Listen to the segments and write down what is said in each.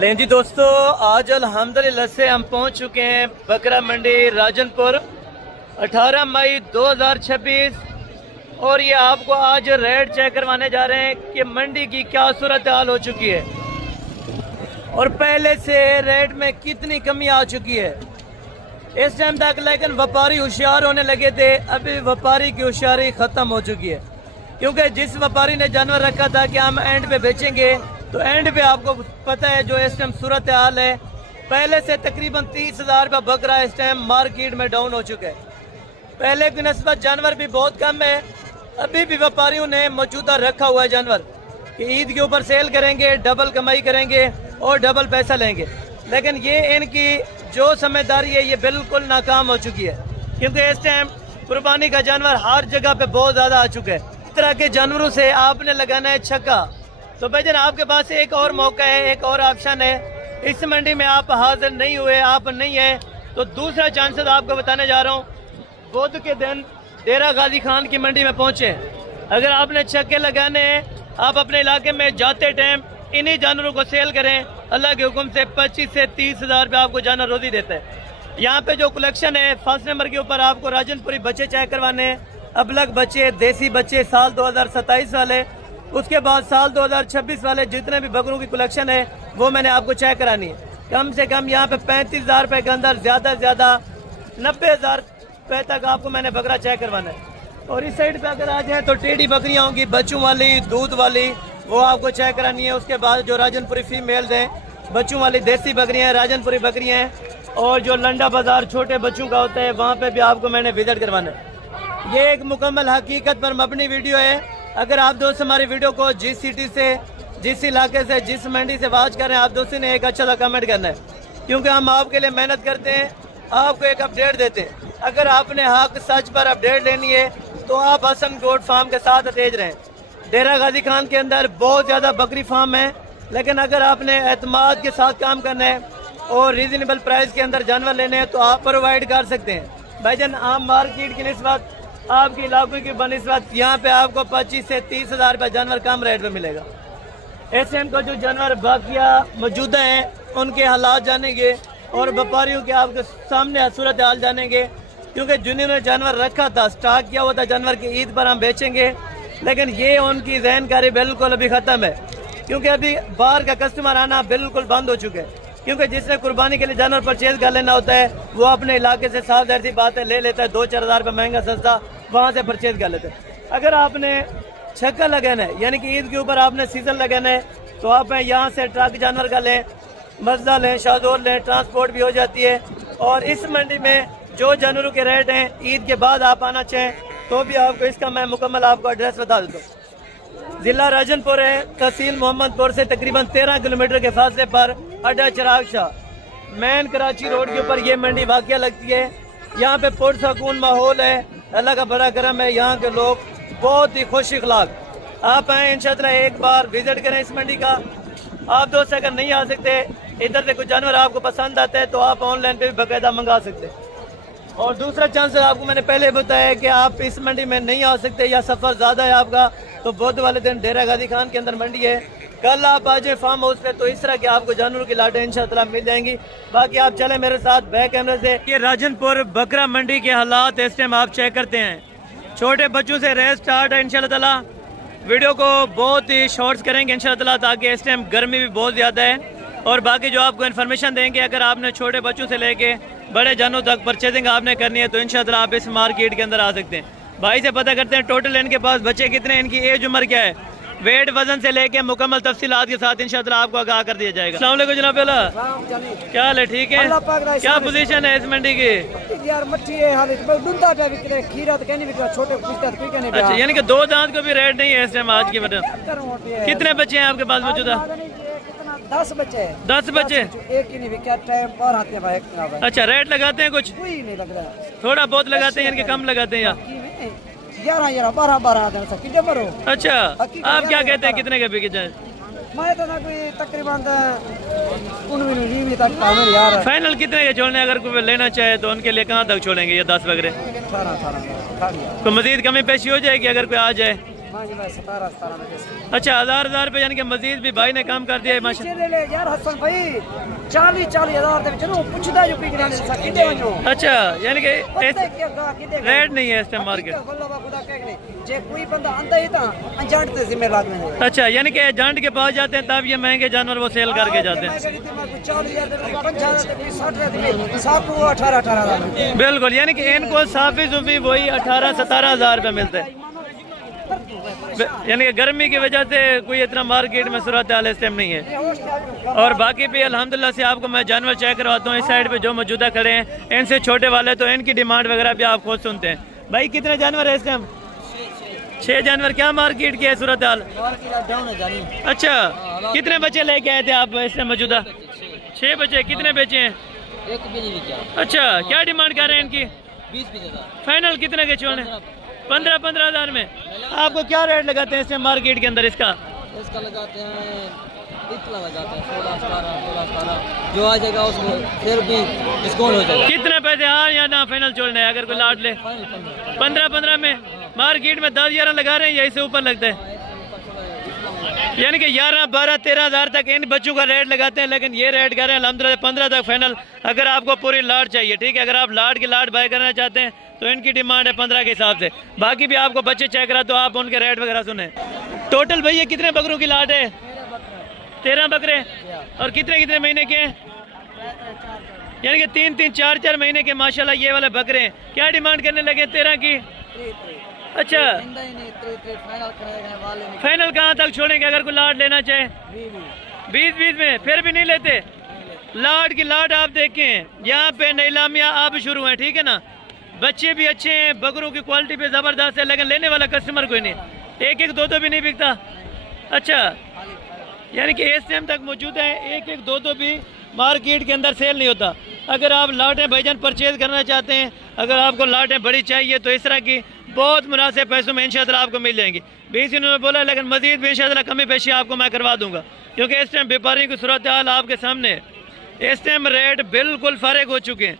लें जी दोस्तों, आज अल्हम्दुलिल्लाह से हम पहुंच चुके हैं बकरा मंडी राजनपुर 18 मई 2026। और ये आपको आज रेट चेक करवाने जा रहे हैं कि मंडी की क्या सूरत हाल हो चुकी है और पहले से रेट में कितनी कमी आ चुकी है इस टाइम तक। लेकिन व्यापारी होशियार होने लगे थे, अभी व्यापारी की होशियारी ख़त्म हो चुकी है, क्योंकि जिस व्यापारी ने जानवर रखा था कि हम एंड पे बेचेंगे, तो एंड पे आपको पता है जो इस टाइम सूरत हाल है, पहले से तकरीबन 30,000 रुपये बकरा इस टाइम मार्केट में डाउन हो चुका है। पहले की नस्बत जानवर भी बहुत कम है। अभी भी व्यापारियों ने मौजूदा रखा हुआ है जानवर कि ईद के ऊपर सेल करेंगे, डबल कमाई करेंगे और डबल पैसा लेंगे। लेकिन ये इनकी जो समझदारी है ये बिल्कुल नाकाम हो चुकी है, क्योंकि इस टाइम कुर्बानी का जानवर हर जगह पे बहुत ज़्यादा आ चुका है। इस तरह के जानवरों से आपने लगाना है छक्का। तो भाईजान आपके पास एक और मौका है, एक और ऑप्शन है। इस मंडी में आप हाजिर नहीं हुए, आप नहीं है, तो दूसरा चांसेस आपको बताने जा रहा हूँ। बुध के दिन डेरा गाजी खान की मंडी में पहुँचे। अगर आपने छक्के लगाने हैं, आप अपने इलाके में जाते टाइम इन्हीं जानवरों को सेल करें। अल्लाह के हुक्म से 25 से 30,000 रुपये आपको जानवर रोज़ी देते हैं। यहाँ पे जो कलेक्शन है, फर्स्ट नंबर के ऊपर आपको राजनपुरी बच्चे चेक करवाने हैं, अबलग बच्चे, देसी बच्चे साल 2027 वाले, उसके बाद साल 2026 वाले जितने भी बकरों की कलेक्शन है वो मैंने आपको चेक करानी है। कम से कम यहाँ पे 35,000 रुपये के अंदर, ज़्यादा से ज़्यादा 90,000 रुपये तक आपको मैंने बकरा चेक करवाना है। और इस साइड पे अगर आ जाए तो टेढ़ी बकरियाँ होंगी, बच्चों वाली, दूध वाली, वो आपको चेक करानी है। उसके बाद जो राजनपुरी फीमेल्स हैं, बच्चों वाली देसी बकरियाँ हैं, राजनपुरी बकरियाँ हैं, और जो लंडा बाज़ार छोटे बच्चों का होता है वहाँ पे भी आपको मैंने विजिट करवाना है। ये एक मुकम्मल हकीकत पर मबनी वीडियो है। अगर आप दोस्त हमारी वीडियो को जिस सिटी से, जिस इलाके से, जिस मंडी से वॉच कर रहे हैं, आप दोस्तों ने एक अच्छा सा कमेंट करना है, क्योंकि हम आपके लिए मेहनत करते हैं, आपको एक अपडेट देते हैं। अगर आपने हक सच पर अपडेट लेनी है तो आप हसन गोट फार्म के साथ अटैच रहें। डेरा गाजी खान के अंदर बहुत ज़्यादा बकरी फार्म है, लेकिन अगर आपने एतमाद के साथ काम करना है और रीजनेबल प्राइस के अंदर जानवर लेने हैं तो आप प्रोवाइड कर सकते हैं। भाईजान आम मार्केट की निस्बत, आपके इलाकों की बनिस्बत यहाँ पे आपको 25 से 30,000 रुपये जानवर कम रेट में मिलेगा। ऐसे इनको जो जानवर बाकिया मौजूदा हैं उनके हालात जानेंगे और व्यापारियों के आपके सामने सूरत हाल जानेंगे, क्योंकि जिन्होंने जानवर रखा था, स्टॉक किया हुआ था जानवर की, ईद पर हम बेचेंगे, लेकिन ये उनकी जहनकारी बिल्कुल अभी ख़त्म है, क्योंकि अभी बाहर का कस्टमर आना बिल्कुल बंद हो चुके हैं। क्योंकि जिसने कुर्बानी के लिए जानवर परचेज कर लेना होता है वो अपने इलाके से साफ जाहिर सी बात है ले लेता है, 2-4 हज़ार रुपये महंगा सस्ता वहाँ से परचेज कर लेते हैं। अगर आपने छक्का लगाना है, यानी कि ईद के ऊपर आपने सीजन लगाना है, तो आप यहाँ से ट्रक जानवर का लें, मजदा लें, शाहदोर लें, ट्रांसपोर्ट भी हो जाती है। और इस मंडी में जो जानवरों के रेट हैं, ईद के बाद आप आना चाहें तो भी आपको इसका मैं मुकम्मल आपको एड्रेस बता देता हूँ। ज़िला राजनपुर है, तहसील मोहम्मदपुर से तकरीबन 13 किलोमीटर के फासले पर अड्डा चिराग शाह मेन कराची रोड के ऊपर ये मंडी वाक़या लगती है। यहाँ पे पुरसकून माहौल है, अल्लाह का बड़ा करम है, यहाँ के लोग बहुत ही खुश इखलाक। आप आएँ इंशाअल्लाह, एक बार विजिट करें इस मंडी का। आप दोस्त अगर नहीं आ सकते, इधर से कुछ जानवर आपको पसंद आते हैं तो आप ऑनलाइन पे भी बाकायदा मंगा सकते हैं। और दूसरा चांस आपको मैंने पहले बताया कि आप इस मंडी में नहीं आ सकते या सफ़र ज़्यादा है आपका, तो बुध वाले दिन डेरा गाजी खान के अंदर मंडी है। कल आप आ जाए फार्म हाउस पे, तो इस तरह के आपको जानवरों की लाटें इंशाअल्लाह मिल जाएंगी। बाकी आप चले मेरे साथ बैक कैमरे से। ये राजनपुर बकरा मंडी के हालात इस टाइम आप चेक करते हैं। छोटे बच्चों से रेस स्टार्ट है इंशाअल्लाह। वीडियो को बहुत ही शॉर्ट्स करेंगे इंशाअल्लाह, ताकि इस टाइम गर्मी भी बहुत ज़्यादा है। और बाकी जो आपको इन्फॉर्मेशन देंगे, अगर आपने छोटे बच्चों से लेके बड़े जानवरों तक परचेजिंग आपने करनी है तो इंशाअल्लाह आप इस मार्केट के अंदर आ सकते हैं। भाई से पता करते हैं टोटल इनके पास बच्चे कितने हैं, इनकी एज उम्र क्या है, वेट वजन से लेके मुकम्मल तफसीलात के साथ इंशाअल्लाह आपको आगाह कर दिया जाएगा। अस्सलाम वालेकुम जनाब, क्या हाल है? ठीक है। क्या पोजीशन है इस मंडी की? अच्छा, यानी कि 2 दांत को भी रेट नहीं है इस टाइम आज की वजह। कितने बच्चे हैं आपके पास मौजूदा? 10 बच्चे। 10 बच्चे, एक ही नहीं बिका, टाइम पर आते हैं भाई। अच्छा, रेट लगाते हैं कुछ? कोई नहीं लग रहा, थोड़ा बहुत लगाते हैं, यानी कि कम लगाते हैं या 11 12 सब कितने भरो। अच्छा, आप क्या कहते हैं कितने के बिके जाए? मैं तो ना कोई तकरीबन 19-20 तक यार। फाइनल कितने के छोड़ने, अगर कोई लेना चाहे तो उनके लिए कहाँ तक छोड़ेंगे ये 10 बकरे? 18 कोई मजीद कमी पेशी हो जाएगी अगर कोई आ जाए? हाँ जी भाई 17 में जैसे। अच्छा 1000 रुपये, यानी कि मजीद भी भाई ने काम कर दिया है माशा। ले ले यार हसन भाई 40,000 दे चलो पूछदा जो पी गिराने सा किदे वणो। अच्छा यानी कि पता क्या गा किदे रेट नहीं है इस टाइम मार्केट। खुदा कहने जे कोई बंदा आंदा ही ता एजेंट ते जिम्मे लाग में। अच्छा यानी कि एजेंट के पास जाते हैं तब ये महंगे जानवर वो सेल करके जाते हैं। 40,000 दे 50,000 दे 60,000 दे सब 18,000। बिल्कुल, यानी कि इनको साफी सुफी वही 18-17,000 रुपये मिलते हैं। यानी कि गर्मी की वजह से कोई इतना मार्केट में सूरत हाल इस टाइम नहीं है। और बाकी भी अल्हम्दुलिल्लाह से आपको मैं जानवर चेक करवाता हूँ। इस साइड पे जो मौजूदा खड़े हैं इनसे छोटे वाले, तो इनकी डिमांड वगैरह भी आप खुद सुनते हैं। भाई कितने जानवर है इस टाइम? 6 जानवर। क्या मार्केट की है सूरत हाल? अच्छा कितने बच्चे लेके आए थे आप इस टाइम मौजूदा? 6 बच्चे। कितने बेचे हैं? एक भी नहीं क्या। अच्छा क्या डिमांड कर रहे हैं इनकी? 20,000। फाइनल कितने के छोड़ने? 15,000 में। आपको क्या रेट लगाते हैं इसमें मार्केट के अंदर इसका? इसका लगाते हैं इतना लगाते हैं 16-17 जो आ जाएगा उसको फिर भी डिस्काउंट हो जाएगा। कितने पैसे हाँ या ना फाइनल छोड़ने हैं अगर कोई लाट ले? 15 में। मार्केट में 10-11 लगा रहे हैं या इससे ऊपर लगता है? यानी कि 11-12-13,000 तक इन बच्चों का रेट लगाते हैं, लेकिन ये रेट कर रहे हैं अल्हम्दुलिल्लाह 15 तक फाइनल। अगर आपको पूरी लाट चाहिए, ठीक है, अगर आप लाट की लाट बाय करना चाहते हैं तो इनकी डिमांड है 15 के हिसाब से। बाकी भी आपको बच्चे चेक करा तो आप उनके रेट वगैरह सुने। टोटल भैया कितने बकरों की लाट है? 13 बकरे। और कितने कितने महीने के हैं? यानी कि 3-3, 4-4 महीने के माशाल्लाह ये वाले बकरे हैं। क्या डिमांड करने लगे 13 की? अच्छा फाइनल कहाँ तक छोड़ेंगे अगर कोई लाट लेना चाहे? 20 में। फिर भी नहीं लेते? लाट की लाट आप देखें यहाँ पे नीलामियाँ अब शुरू हैं, ठीक है ना। बच्चे भी अच्छे हैं, बकरों की क्वालिटी भी ज़बरदस्त है, लेकिन लेने वाला कस्टमर कोई नहीं। 1-1, 2-2 भी नहीं बिकता। अच्छा यानी कि इस टाइम तक मौजूद है 1-1, 2-2 भी मार्केट के अंदर सेल नहीं होता। अगर आप लाटें भाईजान परचेज करना चाहते हैं, अगर आपको लाटें बड़ी चाहिए तो इस तरह की बहुत मुनासिब पैसों में इंशाअल्लाह आपको मिल जाएंगी। 20 इन्होंने बोला, लेकिन मजीद भी इंशाअल्लाह कमी पेशी आपको मैं करवा दूंगा, क्योंकि इस टाइम व्यापारियों की सूरत हाल आपके सामने है। इस टाइम रेट बिल्कुल फारिग हो चुके हैं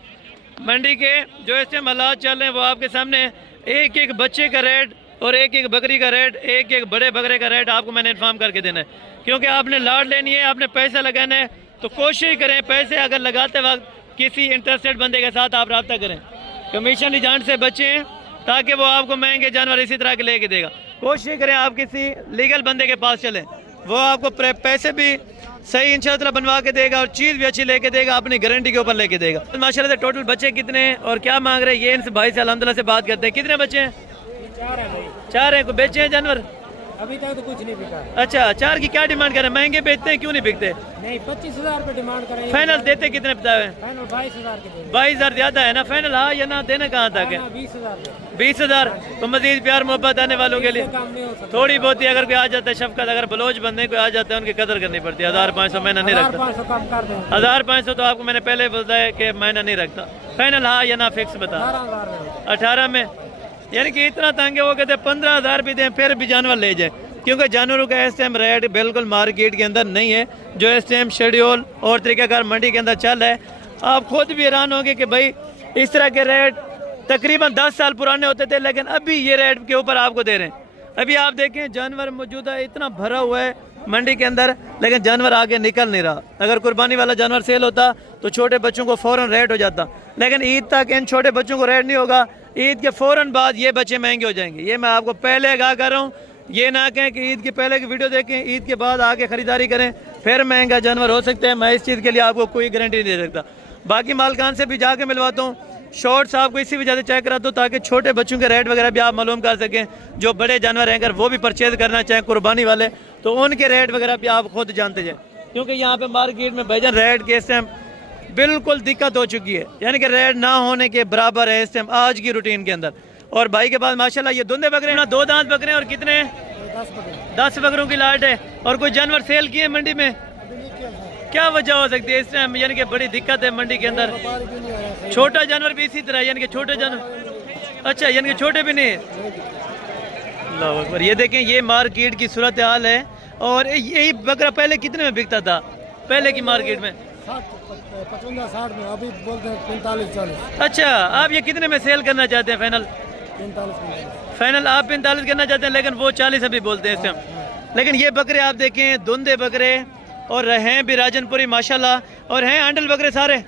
मंडी के। जो इस टाइम हालात चल रहे हैं वो आपके सामने है। 1-1 बच्चे का रेट और 1-1 बकरी का रेट, 1-1 बड़े बकरे का रेट आपको मैंने इन्फॉर्म करके देना है, क्योंकि आपने लाट लेनी है, आपने पैसा लगाना है, तो कोशिश करें पैसे अगर लगाते वक्त किसी इंटरेस्टेड बंदे के साथ आप रब्ता करें। कमीशन एजेंट से बचें ताकि वो आपको महंगे जानवर इसी तरह के लेके देगा। कोशिश करें आप किसी लीगल बंदे के पास चलें, वो आपको पैसे भी सही इंशाअल्लाह बनवा के देगा और चीज़ भी अच्छी लेके देगा, अपनी गारंटी के ऊपर लेके देगा। माशाल्लाह से टोटल बच्चे कितने हैं और क्या मांग रहे हैं ये इनसे भाई से अल्हम्दुलिल्लाह से बात करते हैं। कितने बच्चे हैं? 4 हैं। को बेचे हैं जानवर? अभी तक तो कुछ नहीं बिका। अच्छा 4 की क्या डिमांड कर रहे हैं? महंगे बेचते हैं, क्यों नहीं बिकते? नहीं 25,000 रुपये डिमांड करें। फाइनल देते कितने बताए? फाइनल 22,000 के दे। 22,000 ज्यादा है ना? फाइनल हाँ या ना? देना कहाँ तक है? 20,000। 20,000। तो मजीद प्यार मोहब्बत आने वालों के लिए थोड़ी बहुत ही अगर कोई आ जाता है शफकत, अगर बलोच बंदे कोई आ जाता है उनकी कदर करनी पड़ती है। 1,500 महीना नहीं रखता। 1,500 तो आपको मैंने पहले बताया कि महीना नहीं रखता। फाइनल हाँ या ना? फिक्स बता। 18 में। यानी कि इतना तंग है वो कहते 15,000 भी दें फिर भी जानवर ले जाए, क्योंकि जानवरों का इस टाइम रेट बिल्कुल मार्केट के अंदर नहीं है जो इस टाइम शेड्यूल और तरीक़ाकार मंडी के अंदर चल रहा है। आप खुद भी हैरान होंगे कि भाई इस तरह के रेट तकरीबन 10 साल पुराने होते थे, लेकिन अभी ये रेट के ऊपर आपको दे रहे हैं। अभी आप देखें जानवर मौजूदा इतना भरा हुआ है मंडी के अंदर, लेकिन जानवर आगे निकल नहीं रहा। अगर कुर्बानी वाला जानवर सेल होता तो छोटे बच्चों को फ़ौरन रेट हो जाता, लेकिन ईद तक इन छोटे बच्चों को रेट नहीं होगा। ईद के फ़ौरन बाद ये बच्चे महंगे हो जाएंगे। ये मैं आपको पहले आगाह कर रहा हूँ। ये ना कहें कि ईद के पहले की वीडियो देखें, ईद के बाद आके ख़रीदारी करें फिर महंगा जानवर हो सकते हैं। मैं इस चीज़ के लिए आपको कोई गारंटी नहीं दे सकता। बाकी मालकान से भी जाके मिलवाता हूँ, शॉर्ट्स आपको इसी वजह से चेक कराता हूँ ताकि छोटे बच्चों के रेट वगैरह भी आप मालूम कर सकें। जो बड़े जानवर हैं अगर वो भी परचेज करना चाहें कुर्बानी वाले, तो उनके रेट वगैरह भी आप खुद जानते जाएँ, क्योंकि यहाँ पे मार्केट में भाईजान रेट के इस टाइम बिल्कुल दिक्कत हो चुकी है, यानी कि रेट ना होने के बराबर है इस टाइम आज की रूटीन के अंदर। और भाई के पास माशाल्लाह ये धुंधे बकरे ना 2 दांत बकरे और कितने? 10 बकरों की लाट है। और कोई जानवर सेल किए मंडी में? क्या वजह हो सकती है इस टाइम? यानी कि बड़ी दिक्कत है मंडी के अंदर। छोटा जानवर भी इसी तरह, यानी कि छोटे जानवर। अच्छा यानी कि छोटे भी नहीं? अल्लाह अकबर। ये देखें ये मार्केट की सूरत हाल है। और यही बकरा पहले कितने में बिकता था पहले की मार्केट में? 55-60 में, अभी बोलते हैं 45-40। अच्छा आप ये कितने में सेल करना चाहते हैं फाइनल? फाइनल आप 45 करना चाहते हैं, लेकिन वो 40 अभी बोलते हैं इस टाइम। लेकिन ये बकरे आप देखें धुंधे बकरे और हैं भी राजनपुरी माशाल्लाह, और हैं आंडल बकरे सारे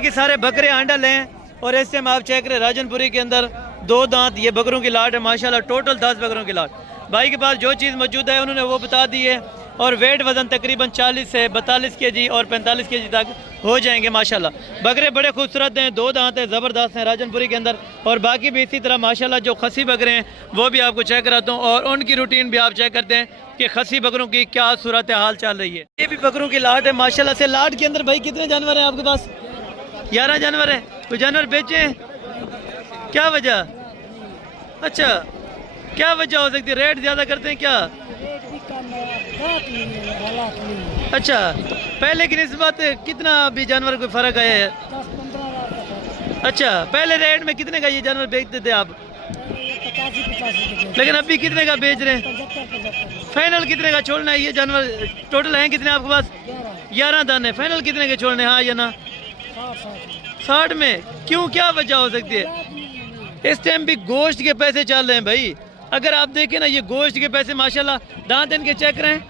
के सारे बकरे आंडल हैं। और इस टाइम आप चेक करें राजनपुरी के अंदर 2 दांत ये बकरों की लाट है माशाल्लाह, टोटल 10 बकरों की लाट। भाई के पास जो चीज़ मौजूद है उन्होंने वो बता दी है। और वेट वज़न तकरीबन 40 से 42 kg और 45 kg तक हो जाएंगे माशाल्लाह। बकरे बड़े खूबसूरत हैं, 2 दांत हैं, ज़बरदस्त हैं राजनपुरी के अंदर। और बाकी भी इसी तरह माशाल्लाह जो खसी बकरे हैं वो भी आपको चेक कराता हूँ, और उनकी रूटीन भी आप चेक करते हैं कि खसी बकरों की क्या सूरत हाल चल रही है। ये भी बकरों की लाट है माशाल्लाह से। लाट के अंदर भाई कितने जानवर हैं आपके पास? 11 जानवर है। कोई जानवर बेचे हैं? क्या वजह? अच्छा, क्या वजह हो सकती है? रेट ज़्यादा करते हैं क्या? अच्छा, पहले की निस्बत कितना अभी जानवर कोई फ़र्क आया है? अच्छा, पहले रेट में कितने का ये जानवर बेचते थे आप? 85 लेकिन अभी कितने का बेच रहे हैं? फाइनल कितने का छोड़ना है ये जानवर? टोटल हैं कितने आपके पास? 11 दाने। फाइनल कितने के छोड़ने? हाँ या ना? 60 में। क्यों, क्या वजह हो सकती है? इस टाइम भी गोश्त के पैसे चल रहे हैं भाई। अगर आप देखें ना ये गोश्त के पैसे माशाल्लाह, दांत इनके चेक करें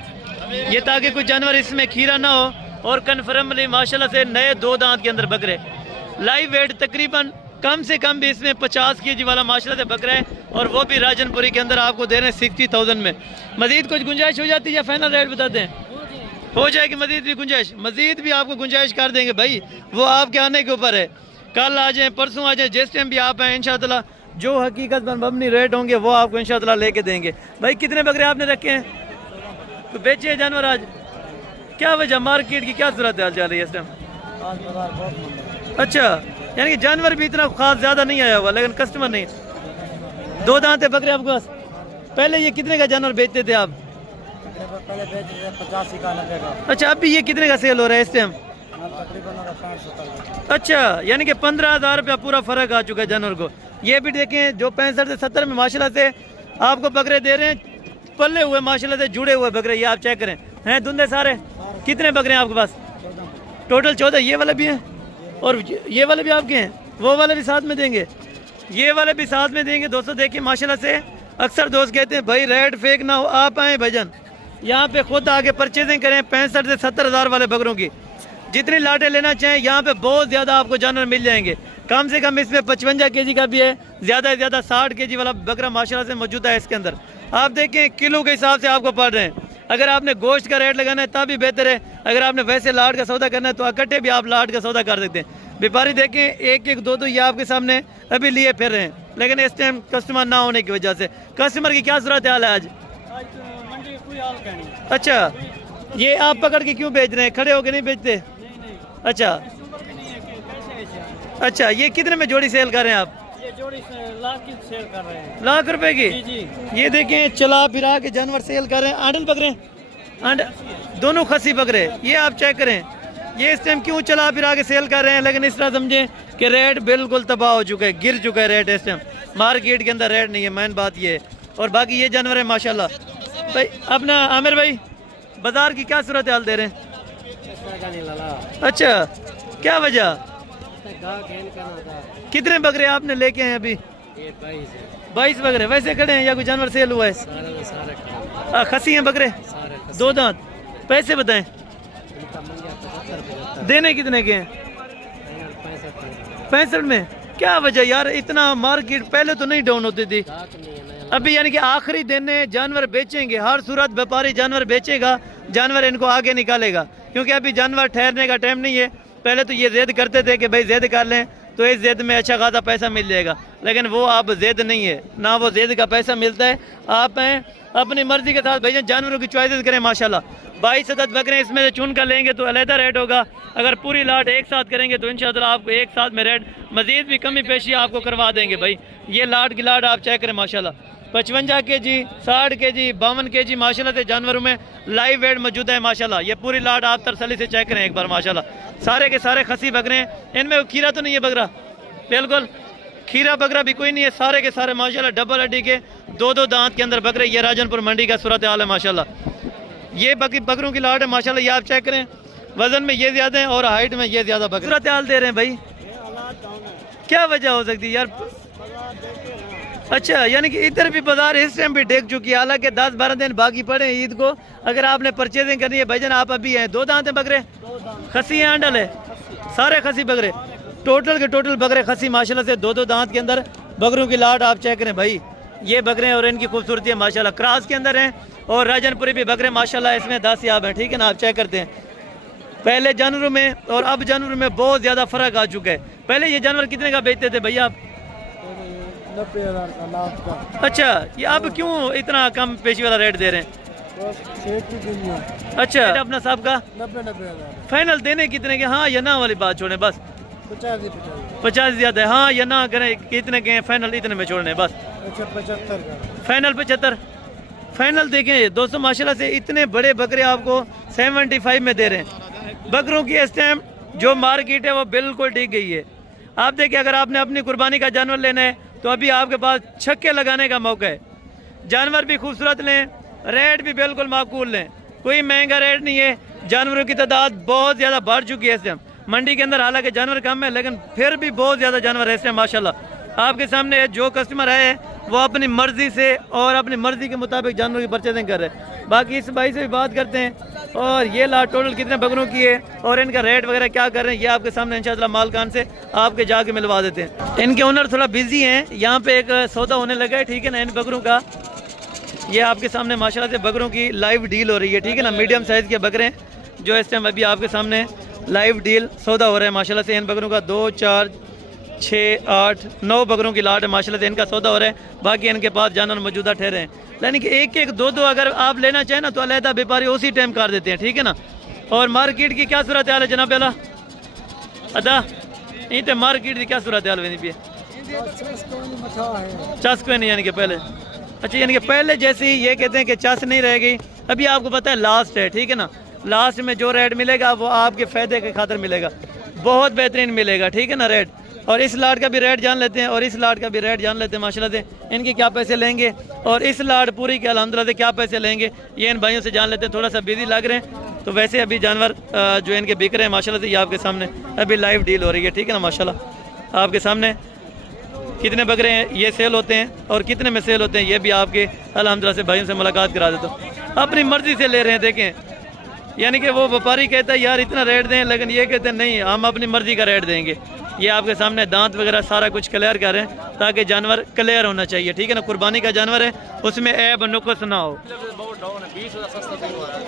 ये, ताकि कुछ जानवर इसमें खीरा ना हो। और कन्फर्मली माशाल्लाह से नए 2 दांत के अंदर बकरे। लाइव वेट तकरीबन कम से कम भी इसमें 50 kg वाला माशाल्लाह से बकरा है, और वो भी राजनपुरी के अंदर आपको दे रहे हैं 60,000 में। मजीद कुछ गुंजाइश हो जाती है या फाइनल रेट बताते हैं? हो जाएगी मजीद भी गुंजाइश? मजीद भी आपको गुंजाइश कर देंगे भाई, वो आपके आने के ऊपर है। कल आ जाएँ, परसों आ जाएँ, जिस टाइम भी आप आएँ इंशाअल्लाह जो हकीकत मबनी रेट होंगे वो आपको इंशाअल्लाह लेके देंगे। भाई कितने बकरे आपने रखे हैं? तो बेचे जानवर आज? क्या वजह, मार्केट की क्या सूरत हाल चल रही है इस टाइम? अच्छा, यानी कि जानवर भी इतना खास ज़्यादा नहीं आया हुआ, लेकिन कस्टमर नहीं। 2 दांत है बकरे आपके पास। पहले ये कितने का जानवर बेचते थे आप? पहले बेचते थे 85 का 90 का। अच्छा, अभी ये कितने का सेल हो रहा है इस टाइम? अच्छा, यानी कि 15,000 रुपया पूरा फ़र्क आ चुका है जानवर को। ये भी देखें जो 65 से 70 में माशाल्लाह से आपको बकरे दे रहे हैं, पल्ले हुए माशाल्लाह से जुड़े हुए बकरे। ये आप चेक करें, हैं धुंधे सारे। कितने बकरे हैं आपके पास? टोटल 14। ये वाले भी हैं और ये वाले भी आपके हैं? वो वाले भी साथ में देंगे? ये वाले भी साथ में देंगे। दोस्तों देखिए माशाल्लाह से अक्सर दोस्त कहते हैं भाई रेट फेक ना हो, आप आएँ भजन यहाँ पे खुद आके परचेजिंग करें 65 से 70,000 वाले बकरों की। जितनी लाटें लेना चाहें यहाँ पे बहुत ज़्यादा आपको जानवर मिल जाएंगे। कम से कम इसमें 55 kg का भी है, ज़्यादा से ज़्यादा 60 kg वाला बकरा माशाल्लाह से मौजूद है इसके अंदर। आप देखें किलो के हिसाब से आपको पड़ रहे हैं। अगर आपने गोश्त का रेट लगाना है तब भी बेहतर है, अगर आपने वैसे लाट का सौदा करना है तो इकट्ठे भी आप लाट का सौदा कर सकते हैं। व्यापारी देखें 1-1, 2-2 ये आपके सामने अभी लिए फिर रहे हैं, लेकिन इस टाइम कस्टमर ना होने की वजह से। कस्टमर की क्या सूरत हाल है आज? मंडी कोई हाल का नहीं। अच्छा, ये आप पकड़ के क्यों बेच रहे हैं? खड़े होके नहीं बेचते? अच्छा अच्छा, ये कितने में जोड़ी सेल कर रहे हैं आप? ये जोड़ी लाख की सेल कर रहे हैं। लाख रुपए की? जी जी। ये देखें चला फिरा के जानवर सेल कर रहे हैं। आंडल बकरे, दोनों खसी बकरे। ये आप चेक करें ये इस टाइम क्यों चला फिरा के सेल कर रहे हैं, लेकिन इस तरह समझें कि रेट बिल्कुल तबाह हो चुका है, गिर चुका है रेट। इस टाइम मार्केट के अंदर रेट नहीं है, मेन बात ये है। और बाकी ये जानवर है माशाल्लाह। भाई अपना आमिर भाई बाजार की क्या सूरत हाल दे रहे हैं? अच्छा, क्या वजह? कितने बकरे आपने लेके हैं अभी? 22 बकरे। वैसे खड़े हैं या कोई जानवर सेल हुआ है? खसी हैं बकरे, 2 दांत। पैसे बताएं, देने कितने के हैं? 65 में। क्या वजह यार, इतना मार्केट पहले तो नहीं डाउन होती थी, अभी यानी कि आखिरी दिन जानवर बेचेंगे। हर सूरत व्यापारी जानवर बेचेगा, जानवर इनको आगे निकालेगा, क्योंकि अभी जानवर ठहरने का टाइम नहीं है। पहले तो ये जिद करते थे कि भाई जिद कर लें तो इस जिद में अच्छा खासा पैसा मिल जाएगा, लेकिन वो अब जिद नहीं है, ना वो जिद का पैसा मिलता है। आप हैं अपनी मर्जी के साथ भैया जानवरों की चॉइसेस करें माशाल्लाह। 22 अदद बकरे इसमें से चुन कर लेंगे तो अलहदा रेट होगा। अगर पूरी लाट एक साथ करेंगे तो इंशाअल्लाह आपको एक साथ में रेट मजीद भी कमी पेशी आपको करवा देंगे। भाई ये लाट की लाट आप चेक करें माशाल्लाह, 55 kg, 60 kg, 52 kg माशाल्लाह से जानवरों में लाइव वेट मौजूद है माशाल्लाह। ये पूरी लाट आप तरसली से चेक करें एक बार माशाल्लाह। सारे के सारे खसी बकरे हैं, इनमें खीरा तो नहीं है बकरा, बिल्कुल खीरा बकरा भी कोई नहीं है। सारे के सारे माशाल्लाह डबल हड्डी के 2-2 दांत के अंदर बकरे। ये राजनपुर मंडी का सूरत हाल है माशाल्लाह। ये बकरों की लाट है माशाल्लाह, ये आप चेक करें। वजन में ये ज़्यादा है और हाइट में ये ज़्यादा बकरे। सूरत हाल दे रहे हैं भाई, क्या वजह हो सकती है यार? अच्छा, यानी कि इधर भी बाजार इस टाइम भी टेक चुकी है, हालांकि 10-12 दिन बाकी पड़े हैं ईद को। अगर आपने परचेजिंग करनी है भाईजान, आप अभी हैं। 2 दांत हैं बकरे, खसी है, आंडल है, सारे खसी बकरे, टोटल के टोटल बकरे खसी माशाल्लाह से 2-2 दांत के अंदर बकरों की लाट आप चेक करें भाई। ये बकरे हैं और इनकी खूबसूरती है माशाल्लाह, क्रॉस के अंदर हैं। और राजनपुरी भी बकरे माशाल्लाह इसमें दासियाब हैं, ठीक है ना। आप चेक करते हैं पहले जानवरों में और अब जानवरों में बहुत ज़्यादा फ़र्क आ चुका है। पहले ये जानवर कितने का बेचते थे भैया आप? 90,000 का, लाख का। अच्छा, ये अब क्यों इतना कम पेशी वाला रेट दे रहे हैं? अच्छा, अपना साहब का 90,000 फाइनल देने कितने के? हाँ या ना वाली बात छोड़ें बस। 50 ज़्यादा है, हाँ या ना करें, कितने के फाइनल इतने में छोड़ने बस। अच्छा 75 का फाइनल 75 फाइनल। देखें दोस्तों माशाल्लाह से इतने बड़े बकरे आपको 75 में दे रहे हैं। बकरों की इस टाइम जो मार्केट है वो बिल्कुल ठीक गई है। आप देखिए, अगर आपने अपनी कुर्बानी का जानवर लेना है तो अभी आपके पास छक्के लगाने का मौका है। जानवर भी खूबसूरत लें, रेट भी बिल्कुल माकूल लें, कोई महंगा रेट नहीं है। जानवरों की तादाद बहुत ज़्यादा बढ़ चुकी है इस टाइम मंडी के अंदर, हालांकि जानवर कम है लेकिन फिर भी बहुत ज़्यादा जानवर है इस टाइम माशाल्लाह। आपके सामने जो कस्टमर है वो अपनी मर्ज़ी से और अपनी मर्ज़ी के मुताबिक जानवर की परचेजिंग कर रहे हैं। बाकी इस भाई से भी बात करते हैं। और ये लाट टोटल कितने बकरों की है और इनका रेट वगैरह क्या कर रहे हैं, ये आपके सामने इंशाअल्लाह मालकान से आपके जाके मिलवा देते हैं। इनके ओनर थोड़ा बिजी हैं, यहाँ पे एक सौदा होने लगा है, ठीक है ना, इन बकरों का। ये आपके सामने माशाल्लाह से बकरों की लाइव डील हो रही है, ठीक है ना। मीडियम साइज़ के बकरे हैं जो इस टाइम अभी आपके सामने लाइव डील सौदा हो रहा है माशाल्लाह से। इन बकरों का 2, 4, 6, 8, 9 बकरों की लाट है माशाल्लाह से, इनका सौदा हो रहा है। बाकी इनके पास जानवर मौजूदा ठहरे हैं, यानी कि 1-1, 2-2 अगर आप लेना चाहें ना तो अलहदा व्यापारी उसी टाइम कर देते हैं, ठीक है ना। और मार्केट की क्या सूरत हाल है जनाब अला अदा? यहीं तो मार्केट की क्या सूरत हाल है? चस कोई नहीं, यानी कि पहले। अच्छा, यानी कि पहले जैसी ये कहते हैं कि चस नहीं रहेगी। अभी आपको पता है लास्ट है, ठीक है ना। लास्ट में जो रेट मिलेगा वो आपके फ़ायदे के खातिर मिलेगा, बहुत बेहतरीन मिलेगा, ठीक है ना रेट। और इस लाट का भी रेट जान लेते हैं और इस लाट का भी रेट जान लेते हैं माशाल्लाह से। इनके क्या पैसे लेंगे और इस लाट पूरी के अल्हम्दुलिल्लाह से क्या पैसे लेंगे, ये इन भाइयों से जान लेते हैं। थोड़ा सा बिजी लग रहे हैं तो वैसे अभी जानवर जो इनके बिक रहे हैं माशाल्लाह से, ये आपके सामने अभी लाइव डील हो रही है, ठीक है ना माशाल्लाह। आपके सामने कितने बकरे हैं ये सेल होते हैं और कितने में सेल होते हैं ये भी आपके अल्हम्दुलिल्लाह से भाइयों से मुलाकात करा देता हूँ। अपनी मर्ज़ी से ले रहे हैं, देखें, यानी कि वो व्यापारी कहता है यार इतना रेट दें, लेकिन ये कहते हैं नहीं हम अपनी मर्ज़ी का रेट देंगे। ये आपके सामने दांत वगैरह सारा कुछ क्लियर कर रहे हैं ताकि जानवर क्लियर होना चाहिए, ठीक है ना। कुर्बानी का जानवर है, उसमें ऐब नुक्स ना हो।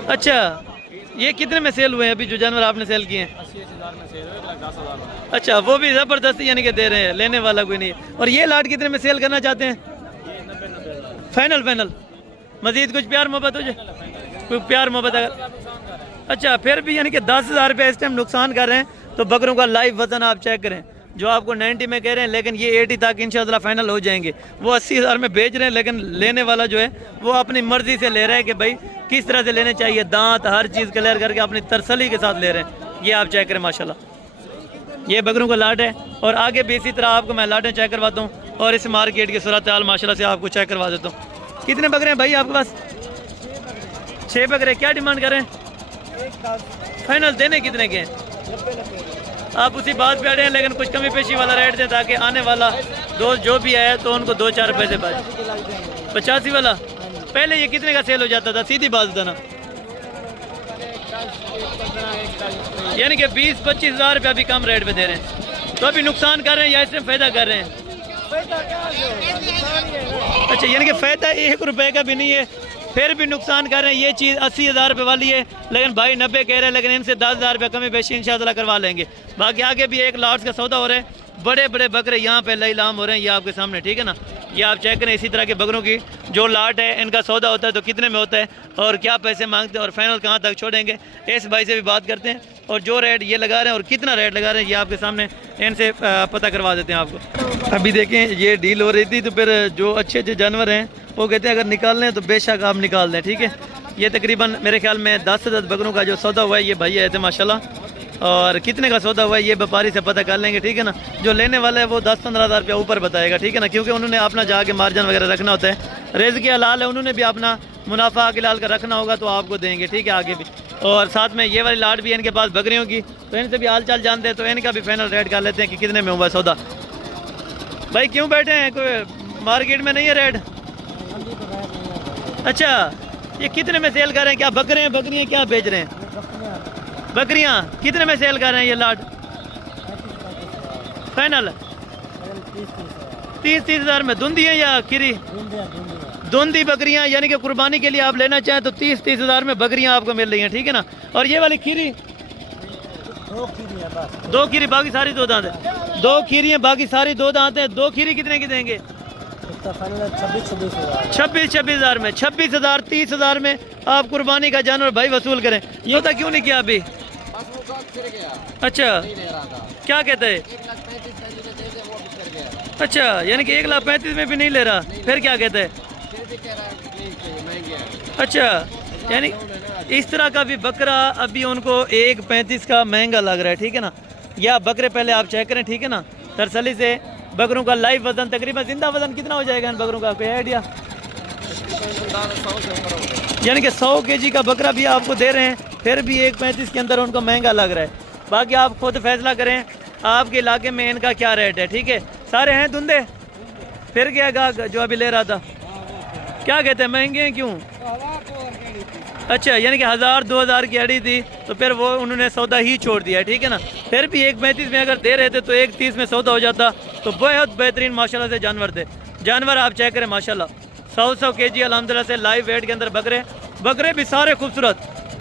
अच्छा, ये कितने में सेल हुए हैं अभी जो जानवर आपने सेल किए हैं? 80,000 में सेल हुए, 10,000 में। अच्छा, वो भी ज़बरदस्ती यानी कि दे रहे हैं, लेने वाला कोई नहीं है। और ये लाट कितने में सेल करना चाहते हैं? फाइनल मज़ीद कुछ प्यार मोहब्बत हो जाए, कोई प्यार मोहब्बत अगर। अच्छा, फिर भी यानी कि 10,000 रुपये इस टाइम नुकसान कर रहे हैं। तो बकरों का लाइव वजन आप चेक करें, जो आपको 90 में कह रहे हैं लेकिन ये 80 तक इंशाअल्लाह फाइनल हो जाएंगे। वो 80,000 में बेच रहे हैं लेकिन लेने वाला जो है वो अपनी मर्ज़ी से ले रहा है कि भाई किस तरह से लेने चाहिए, दांत हर चीज़ क्लियर करके अपनी तसल्ली के साथ ले रहे हैं। ये आप चेक करें माशाल्लाह, ये बकरों का लाट है। और आगे भी इसी तरह आपको मैं लाटें चेक करवाता हूँ और इस मार्केट की सूरत हाल माशाल्लाह से आपको चेक करवा देता हूँ। कितने बकरे हैं भाई आपके पास? 6 बकरे। क्या डिमांड करें? फाइनल देने कितने के हैं? आप उसी बात पे अड़े हैं, लेकिन कुछ कमी पेशी वाला रेट दें ताकि आने वाला दोस्त जो भी आया तो उनको 2-4 रुपये से बच। 85 वाला पहले ये कितने का सेल हो जाता था? सीधी बात था ना, यानी कि 20-25 हज़ार रुपये अभी कम रेट पे दे रहे हैं। तो अभी नुकसान कर रहे हैं या इसमें फ़ायदा कर रहे हैं? अच्छा, यानी कि फ़ायदा 1 रुपये का भी नहीं है, फिर भी नुकसान कर रहे हैं। ये चीज़ 80,000 रुपये वाली है लेकिन भाई 90 कह रहे हैं, लेकिन इनसे 10,000 रुपये कमी बेशी इंशाअल्लाह करवा लेंगे। बाकी आगे भी एक लाट्स का सौदा हो रहा है, बड़े बड़े बकरे यहाँ पे लाम हो रहे हैं, ये आपके सामने, ठीक है ना। ये आप चेक करें, इसी तरह के बकरों की जो लाट है इनका सौदा होता है तो कितने में होता है और क्या पैसे मांगते हैं और फाइनल कहाँ तक छोड़ेंगे, इस भाई से भी बात करते हैं। और जो रेट ये लगा रहे हैं और कितना रेट लगा रहे हैं ये आपके सामने इनसे पता करवा देते हैं आपको। अभी देखें, ये डील हो रही थी तो फिर जो अच्छे अच्छे जानवर हैं वो कहते हैं अगर निकालने हैं तो बेशक आप निकाल दें, ठीक है। ये तकरीबन मेरे ख्याल में 10 से 10 बकरों का जो सौदा हुआ है ये भाई आए थे माशाल्लाह, और कितने का सौदा हुआ है ये व्यापारी से पता कर लेंगे, ठीक है ना। जो लेने वाला है वो 10-15 हज़ार रुपया ऊपर बताएगा, ठीक है ना, क्योंकि उन्होंने अपना जाके मार्जिन वगैरह रखना होता है। रिज़्क़ हलाल है, उन्होंने भी अपना मुनाफा हलाल का रखना होगा तो आपको देंगे, ठीक है, आगे भी। और साथ में ये वाली लाट भी है इनके पास बकरियों की, तो इनसे भी हाल चाल जानते हैं, तो इनका भी फाइनल रेट कर लेते हैं कि कितने में हुआ सौदा। भाई क्यों बैठे हैं, कोई मार्केट में नहीं है रेट? मंडी तो रेट नहीं है। अच्छा, ये कितने में सेल कर रहे हैं? क्या बकरे हैं, बकरियाँ क्या बेच रहे हैं? बकरियाँ कितने में सेल कर रहे हैं ये लाट? फाइनल 30 हज़ार में। धुंधी है या खीरी? धुंधी बकरियाँ, यानी कि कुर्बानी के लिए आप लेना चाहें तो 30 हज़ार में बकरियाँ आपको मिल रही हैं, ठीक है ना। और ये वाली खीरी? 2 खीरी है बस। 2 खीरी, बाकी सारी 2 दांत है। 2 खीरी हैं, बाकी सारी 2 दांत है। 2 खीरी कितने की देंगे? 26 हज़ार में। 26 हज़ार, 30 हज़ार में आप कुर्बानी का जानवर भाई वसूल करें। ये होता क्यों नहीं किया अभी? अच्छा, क्या कहते हैं? अच्छा, यानी कि 1,35,000 में भी नहीं ले रहा, फिर क्या कहते हैं? अच्छा, यानी इस तरह का भी बकरा अभी उनको 1,35,000 का महंगा लग रहा है, ठीक है ना। या बकरे पहले आप चेक करें, ठीक है ना, तसल्ली से। बकरों का लाइव वजन तकरीबन जिंदा वजन कितना हो जाएगा इन बकरों का, कोई आइडिया? यानी कि 100 kg का बकरा भी आपको दे रहे हैं, फिर भी 1,35,000 के अंदर उनको महंगा लग रहा है। बाकी आप खुद फैसला करें आपके इलाके में इनका क्या रेट है, ठीक है। सारे हैं धुंधे, फिर क्या गाहक जो अभी ले रहा था, क्या कहते हैं महंगे हैं क्यों? अच्छा, यानी कि 1,000-2,000 की अड़ी थी तो फिर वो उन्होंने सौदा ही छोड़ दिया, ठीक है ना। फिर भी 1,35,000 में अगर दे रहे थे तो 1,30,000 में सौदा हो जाता। तो बहुत बेहतरीन माशाल्लाह से जानवर थे। जानवर आप चेक करें माशाल्लाह, 100 kg अल्हम्दुलिल्लाह से लाइव वेट के अंदर बकरे भी सारे खूबसूरत,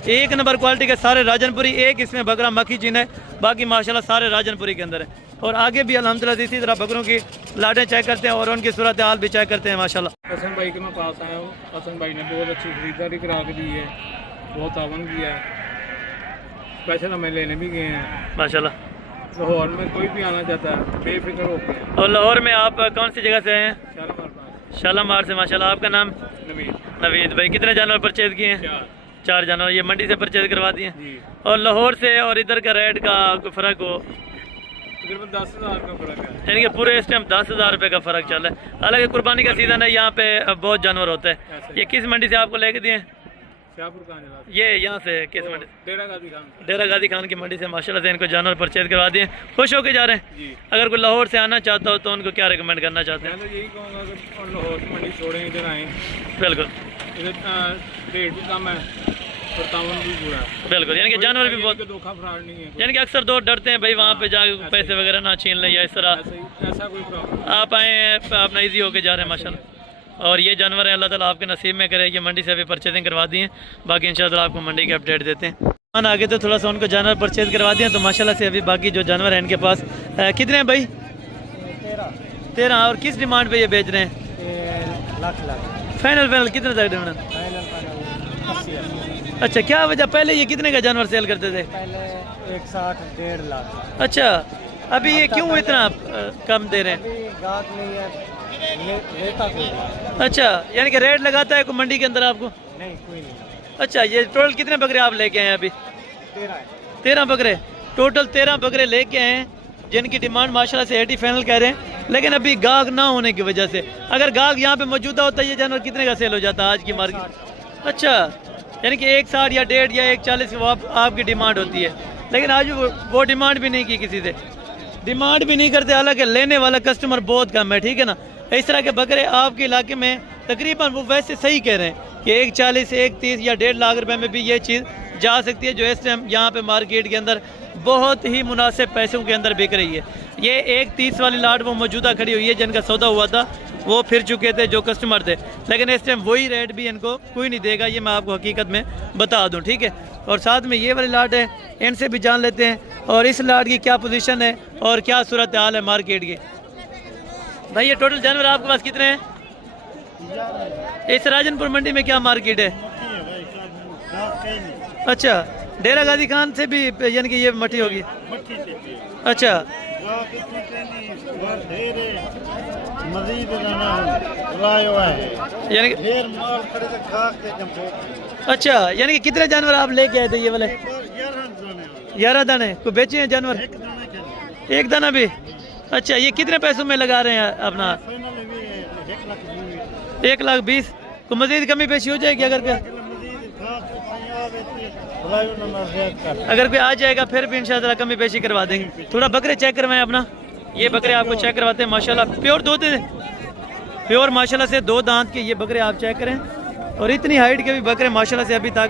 1 नंबर क्वालिटी के सारे राजनपुरी। एक इसमें बकरा मक्खी चीन है, बाकी माशाल्लाह सारे राजनपुरी के अंदर है। और आगे भी अल्हम्दुलिल्लाह इसी तरह बकरों की लाटें चेक करते हैं और उनकी सूरत हाल भी चेक करते हैं माशाल्लाह। हसन भाई के मैं पास आया हूँ। हसन भाई ने बहुत अच्छी खरीदारी करा के दी है, बहुत तावन किया है। स्पेशल हमें लेने भी गए हैं माशाल्लाह। लाहौर में कोई भी आना चाहता है बेफिक्र होकर। और लाहौर में आप कौन सी जगह से हैं? शालामार पास। शालामार से। माशाल्लाह। आपका नाम? नवीद भाई। कितने जानवर परचेज किए हैं? 4 जानवर। ये मंडी से परचेज करवा दिए? और लाहौर से और इधर का रेट का कोई फ़र्क हो? तकरीबन 10,000 का फ़र्क है, यानी कि पूरे इस टाइम 10,000 रुपये का फ़र्क चल रहा है। हालांकि कुर्बानी का सीज़न है, यहाँ पे बहुत जानवर होते हैं। ये किस मंडी से आपको लेके दिए? शाहपुर कहाँ जला? ये यहाँ से किस मंडी? डेरा गाजी खान से। डेरा गाजी खान की मंडी से माशाल्लाह से इनको जानवर परचेज करवा दिए। खुश होके जा रहे हैं। जी। अगर कोई लाहौर से आना चाहता हो तो उनको क्या रिकमेंड करना चाहते हैं? मैं तो यही कहूँगा कि लाहौर की मंडी छोड़ें, इधर आएँ। बिल्कुल इधर रेट भी कम है और तावन भी पूरा है। बिल्कुल, यानी कि जानवर भी बहुत, धोखा फ्रॉड नहीं है। यानी कि अक्सर दोस्त डरते हैं भाई वहाँ पे जाके पैसे वगैरह ना छीन लें या इस तरह। ऐसा कोई प्रॉब्लम। आप आए हैं अपना ईजी होके जा रहे हैं माशाल्लाह। और ये जानवर है, अल्लाह ताला आपके नसीब में करे। ये मंडी से अभी परचेजिंग करवा दी है, बाकी इंशाल्लाह आपको मंडी के अपडेट देते हैं। आगे तो थोड़ा सा उनको जानवर परचेज करवा दिए तो माशाल्लाह से अभी बाकी जो जानवर हैं इनके पास कितने हैं भाई? 13। और किस डिमांड पे ये बेच रहे हैं? लाख फाइनल कितने तक डिमांड? अच्छा, क्या वजह, पहले ये कितने का जानवर सेल करते थे? पहले 1,60-1.5 लाख। अच्छा, अभी ये क्यों इतना कम दे रहे हैं? गाहक नहीं है, लेता कोई नहीं। अच्छा, यानी कि रेट लगाता है कोई मंडी के अंदर आपको? नहीं, कोई नहीं। अच्छा, ये टोटल कितने बकरे आप लेके आए हैं अभी? 13 बकरे। टोटल 13 बकरे लेके आए हैं, जिनकी डिमांड माशाल्लाह से 80 फाइनल कह रहे हैं। लेकिन अभी गाहक ना होने की वजह से, अगर गाहक यहाँ पे मौजूदा होता ये जानवर कितने का सेल हो जाता आज की मार्केट? अच्छा, यानी कि 1,60 या 1.5 या 1,40 वो आपकी डिमांड होती है। लेकिन आज वो डिमांड भी नहीं की, किसी से डिमांड भी नहीं करते। हालांकि लेने वाला कस्टमर बहुत कम है, ठीक है ना। इस तरह के बकरे आपके इलाके में तकरीबन वो वैसे सही कह रहे हैं कि 1,40, 1,30 या 1.5 लाख रुपए में भी ये चीज़ जा सकती है, जो इस टाइम यहाँ पे मार्केट के अंदर बहुत ही मुनासिब पैसों के अंदर बिक रही है। ये 1,30 वाली लाट वो मौजूदा खड़ी हुई है, जिनका सौदा हुआ था वो फिर चुके थे जो कस्टमर थे। लेकिन इस टाइम वही रेट भी इनको कोई नहीं देगा, ये मैं आपको हकीकत में बता दूँ, ठीक है। और साथ में ये वाली लाट है, इनसे भी जान लेते हैं और इस लाट की क्या पोजीशन है और क्या सूरत हाल है मार्केट की। भाई ये टोटल जानवर आपके पास कितने हैं? इस राजनपुर मंडी में क्या मार्केट है? अच्छा, डेरा गाजी खान से भी यानी कि ये मट्टी होगी? अच्छा, यानी अच्छा, यानी कि कितने जानवर आप लेके आए थे ये वाले? 11 दाने। को बेचे हैं जानवर? एक दाना भी। अच्छा, ये कितने पैसों में लगा रहे हैं अपना? 1,20,000 को मजीद कमी पेशी हो जाएगी अगर कोई आ जाएगा फिर भी इंशाल्लाह कमी पेशी करवा देंगे। थोड़ा बकरे चेक करवाएं अपना। ये बकरे आपको चेक करवाते हैं माशाल्लाह, प्योर दूध है, प्योर माशाल्लाह से 2 दांत के ये बकरे आप चेक करें, और इतनी हाइट के भी बकरे माशाल्लाह से अभी तक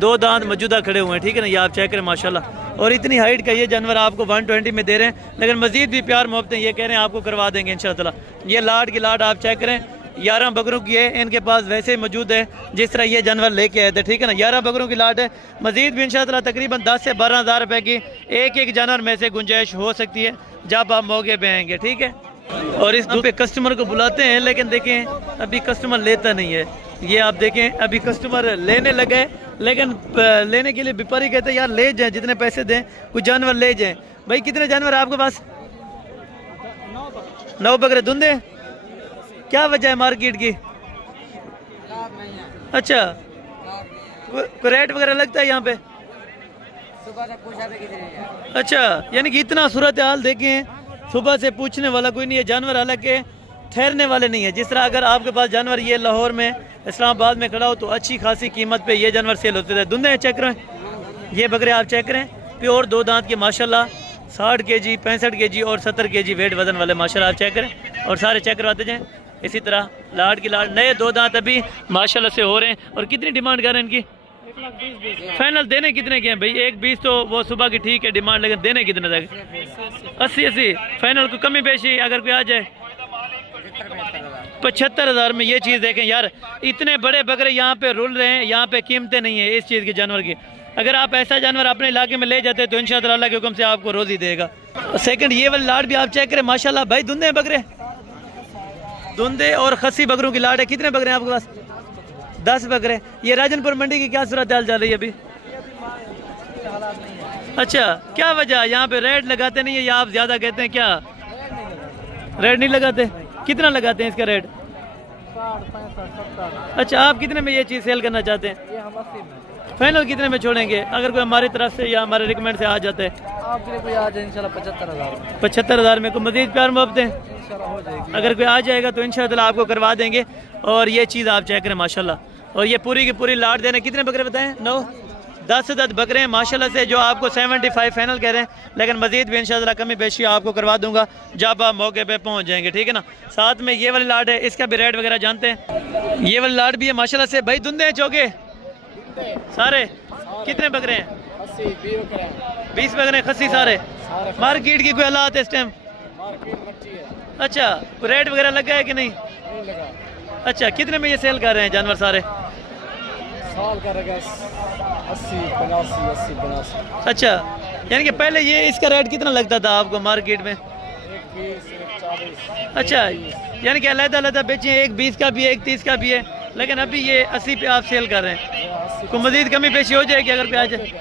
2 दांत मौजूदा खड़े हुए हैं, ठीक है ना, ये आप चेक करें माशाल्लाह। और इतनी हाइट का ये जानवर आपको 120 में दे रहे हैं, लेकिन मजीद भी प्यार मोहब्बत ये कह रहे हैं आपको करवा देंगे इंशाअल्लाह। ये लाट की लाट आप चेक करें, 11 बकरों की है, इनके पास वैसे ही मौजूद है जिस तरह ये जानवर लेके आए थे, ठीक है ना। 11 बकरों की लाट है, मजीद भी इंशाअल्लाह तकरीबन 10 से 12 हज़ार रुपए की एक जानवर में से गुंजाइश हो सकती है जब आप मौके पे आएंगे, ठीक है। और इस पे कस्टमर को बुलाते हैं, लेकिन देखें अभी कस्टमर लेता नहीं है। ये आप देखें अभी कस्टमर लेने लगे, लेकिन लेने के लिए व्यापारी कहते हैं यार ले जाएं, जितने पैसे दें कुछ जानवर ले जाएं। भाई कितने जानवर है आपके पास? 9 बकरे धुंधे। क्या वजह है मार्केट की? अच्छा, कोई रेट वगैरह लगता है यहाँ पे? अच्छा, यानी कि इतना सूरत हाल देखें, सुबह से पूछने वाला कोई नहीं है, जानवर हालांकि ठहरने वाले नहीं है। जिस तरह अगर आपके पास जानवर ये लाहौर में इस्लामाबाद में खड़ा हो तो अच्छी खासी कीमत पे ये जानवर सेल होते थे। धुंधे चेक करें, ये बकरे आप चेक करें, प्योर 2 दांत के माशाल्लाह 60 kg 65 kg और 70 kg वेट वजन वाले माशाल्लाह आप चेक करें, और सारे चेक करवाते जाएँ। इसी तरह लाट की लाट नए 2 दांत अभी माशाल्लाह से हो रहे हैं। और कितनी डिमांड कर रहे हैं इनकी? फाइनल देने कितने के हैं भाई? 1.20 तो वो सुबह की ठीक है डिमांड, लेकिन देने कितने तक? 80 फाइनल को कमी पेशी अगर कोई आ जाए 75,000 में। ये चीज़ देखें यार, इतने बड़े बकरे यहाँ पे रुल रहे हैं, यहाँ पे कीमतें नहीं है इस चीज़ के जानवर की। अगर आप ऐसा जानवर अपने इलाके में ले जाते तो इंशाअल्लाह अल्लाह के हुक्म से आपको रोज़ी देगा। सेकंड ये वाली लाट भी आप चेक करें माशाल्लाह भाई, धुंधे हैं बकरे, धुंधे और खस्सी बकरों की लाट है। कितने बकरे हैं आपके पास? 10 बकरे। ये राजनपुर मंडी की क्या सूरत हाल चल रही है अभी? अच्छा, क्या वजह? यहाँ पे रेट लगाते नहीं है या आप ज़्यादा कहते हैं? क्या रेट नहीं लगाते? कितना लगाते हैं इसका रेट? 60-65-70। अच्छा, आप कितने में ये चीज़ सेल करना चाहते हैं? ये हम 80 में। फाइनल कितने में छोड़ेंगे अगर कोई हमारी तरफ से या हमारे रिकमेंड से आ जाते हैं? आपके लिए कोई आ जाए इंशाल्लाह 75,000। 75,000 में कोई मजीद प्यार मोहब्बत है? हो जाएगी। अगर कोई आ जाएगा तो इंशाअल्लाह आपको करवा देंगे। और ये चीज़ आप चेक करें माशाल्लाह, और ये पूरी की पूरी लाट देने। कितने बकरे बताएं? 9 10 बकरे हैं माशाल्लाह से, जो आपको 75 फाइनल कह रहे हैं, लेकिन मजीद भी इंशाअल्लाह कमी बेशी आपको करवा दूंगा जब आप मौके पे पहुंच जाएंगे, ठीक है ना। साथ में ये वाली लाट है, इसका भी रेट वगैरह जानते हैं। ये वाली लाट भी है माशाल्लाह से भाई, धुंधे हैं चौके सारे। कितने बकरे हैं? 20 बकरे खस्सी सारे। मार्केट की कोई हालात है इस टाइम? अच्छा, रेट वगैरह लगा है कि नहीं? अच्छा, कितने में ये सेल कर रहे हैं जानवर सारे? साल का रहेगा 80-85। अच्छा, यानी कि पहले ये इसका रेट कितना लगता था आपको मार्केट में? 1-20-1-40। अच्छा, यानी कि अलग-अलग बेचे, एक 20 का भी है, एक 30 का भी है, लेकिन अभी ये 80 पे आप सेल कर रहे हैं। को मजीद कमी पेशी हो जाएगी अगर पे आ जाए?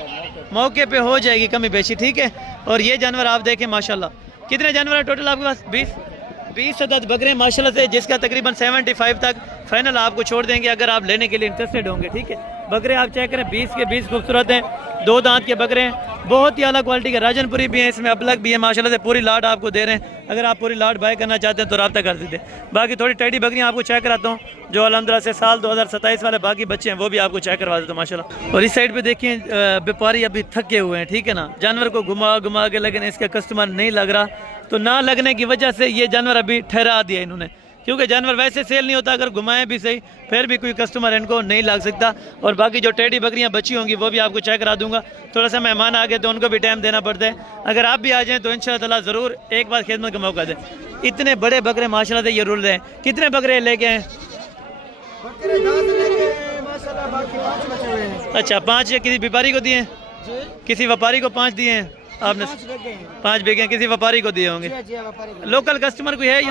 मौके पे हो जाएगी कमी पेशी, ठीक है। और ये जानवर आप देखें माशाल्लाह, कितने जानवर है टोटल आपके पास? 20 अदद बकरे माशाल्लाह से, जिसका तकरीबन 75 तक फाइनल आपको छोड़ देंगे अगर आप लेने के लिए इंटरेस्टेड होंगे, ठीक है। बकरे आप चेक करें, 20 के 20 खूबसूरत हैं, 2 दांत के बकरे हैं, बहुत ही अला क्वालिटी के। राजनपुरी भी हैं, इसमें अपलग भी है माशाल्लाह से, पूरी लाट आपको दे रहे हैं। अगर आप पूरी लाट बाय करना चाहते हैं तो रब्ता कर दीजिए। बाकी थोड़ी टेडी बकरियाँ आपको चेक कराता हूँ, जो अल्हम्दुलिल्लाह से साल 2027 वाले बाकी बच्चे हैं वो भी आपको चेक करवा देता हूँ माशाल्लाह। और इस साइड पे देखिए व्यापारी अभी थके हुए हैं, ठीक है ना, जानवर को घुमा घुमा के, लेकिन इसका कस्टमर नहीं लग रहा। तो ना लगने की वजह से ये जानवर अभी ठहरा दिया इन्होंने, क्योंकि जानवर वैसे सेल नहीं होता, अगर घुमाएं भी सही फिर भी कोई कस्टमर इनको नहीं लग सकता। और बाकी जो टेडी बकरियां बची होंगी वो भी आपको चेक करा दूंगा। थोड़ा सा मेहमान आ गए तो उनको भी टाइम देना पड़ता है। अगर आप भी आ जाएं तो इंशाअल्लाह ज़रूर एक बार खिदमत का मौका दें। इतने बड़े बकरे माशाल्लाह से ये रुल रहे हैं। कितने बकरे लेके आए? अच्छा, 5 किसी व्यापारी को दिए? किसी व्यापारी को 5 दिए हैं आपने? 5 बिके किसी व्यापारी को दिए होंगे। लोकल कस्टमर कोई है?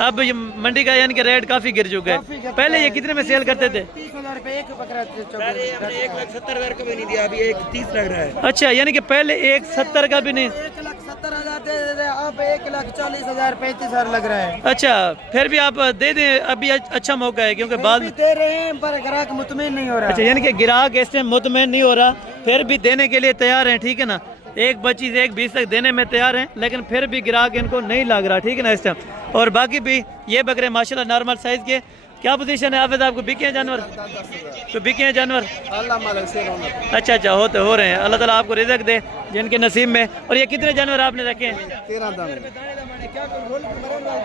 अब ये मंडी का यानी कि रेट काफी गिर चुका है। पहले ये कितने में सेल करते थे? 30,000 एक बकरा 1,70,000 का भी नहीं दिया, अभी 1,30 लग रहा है। अच्छा, यानी कि पहले 1,70 का भी नहीं? 1,70,000 दे देते, अब 1,40,000 35,000 लग रहा है। अच्छा, फिर भी आप दे दें, अभी अच्छा मौका है क्योंकि बाद में दे रहे हैं पर ग्राहक मुतमईन नहीं हो रहा। अच्छा, यानी कि ग्राहक इस टाइम मुतमईन नहीं हो रहा, फिर भी देने के लिए तैयार हैं, ठीक है ना। एक बच्ची से 1,20 तक देने में तैयार हैं, लेकिन फिर भी ग्राहक इनको नहीं लग रहा, ठीक है ना इस टाइम। और बाकी भी ये बकरे माशाल्लाह नॉर्मल साइज़ के क्या पोजीशन है हाफिज आपको? बिके हैं जानवर? तो बिके हैं जानवर? अल्लाह मालिक से रौनक। अच्छा अच्छा, हो रहे हैं। अल्लाह ताला आपको रिज़्क दे जिनके नसीब में। और ये कितने जानवर आपने रखे हैं? 13 दाने।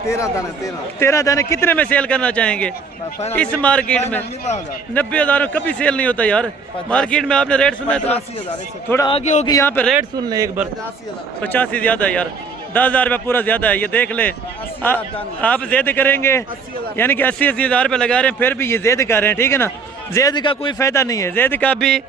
13 दाने 13। 13 दाने। कितने में सेल करना चाहेंगे इस मार्केट में? 90,000 कभी सेल नहीं होता यार मार्केट में। आपने रेट सुना है? थोड़ा आगे हो कि यहाँ पे रेट सुन ले एक बार। 85 ज़्यादा है यार, 10,000 रुपये पूरा ज़्यादा है। ये देख ले आप जिद करेंगे यानी कि 80 हज़ार रुपये लगा रहे हैं, फिर भी ये जिद कर रहे हैं, ठीक है ना। जिद का कोई फ़ायदा नहीं है। जिद का भी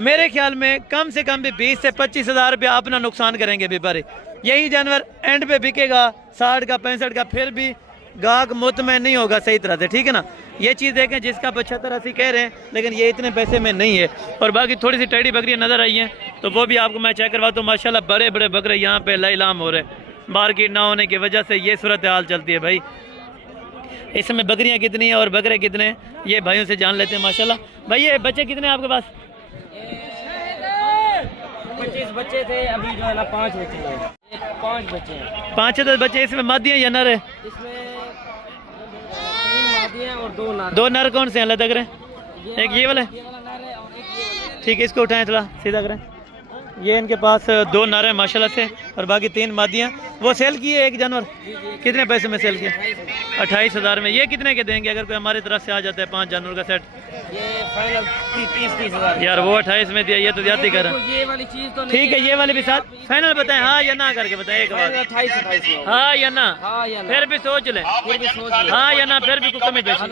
मेरे ख्याल में कम से कम भी 20 से 25 हज़ार रुपया अपना नुकसान करेंगे बेचारे। यही जानवर एंड पे बिकेगा 60 का 65 का, फिर भी गाहक मुतमईन नहीं होगा सही तरह से, ठीक है ना। ये चीज़ देखें जिसका 75-80 कह रहे हैं, लेकिन ये इतने पैसे में नहीं है। और बाकी थोड़ी सी टेढ़ी बकरियाँ नज़र आई हैं तो वो भी आपको मैं चेक करवाता हूँ। माशाल्लाह बड़े बड़े बकरे यहाँ पे लाइलाम हो रहे हैं। मार्केट ना होने की वजह से ये सूरत हाल चलती है भाई। इसमें बकरियाँ कितनी हैं और बकरे कितने हैं ये भाइयों से जान लेते हैं। माशाल्लाह भाई ये बच्चे कितने हैं आपके पास? 25 बच्चे थे, अभी जो है ना 5 बच्चे हैं। 5 बच्चे हैं। 5-10 बच्चे। इसमें मादी हैं या नर है? इसमें 3 मादी हैं और 2 नर। 2 नर कौन से हैं? लग रहे हैं एक ये वाला है, ये वाला नर है और एक ये वाला। ठीक है। इसको उठाएं थोड़ा सीधा करें। ये इनके पास 2 नर हैं माशाल्लाह से और बाकी 3 मादियाँ। वो सेल किए एक जानवर कितने पैसे में सेल किए? 28,000 में। ये कितने के देंगे अगर कोई हमारी तरफ से आ जाता है 5 जानवर का सेट? ये फाइनल 30 हज़ार यार वो 28 में दिया, ये तो ज्यादा कर रहा है। ये वाली चीज तो नहीं ठीक है, ये वाली भी साथ फाइनल बताएं हाँ या ना करके बताएं एक बार। 28 हाँ या ना? हाँ या ना? फिर भी सोच ले। फिर भी सोच ले। हाँ या ना? फिर भी कुछ कमी पेशी।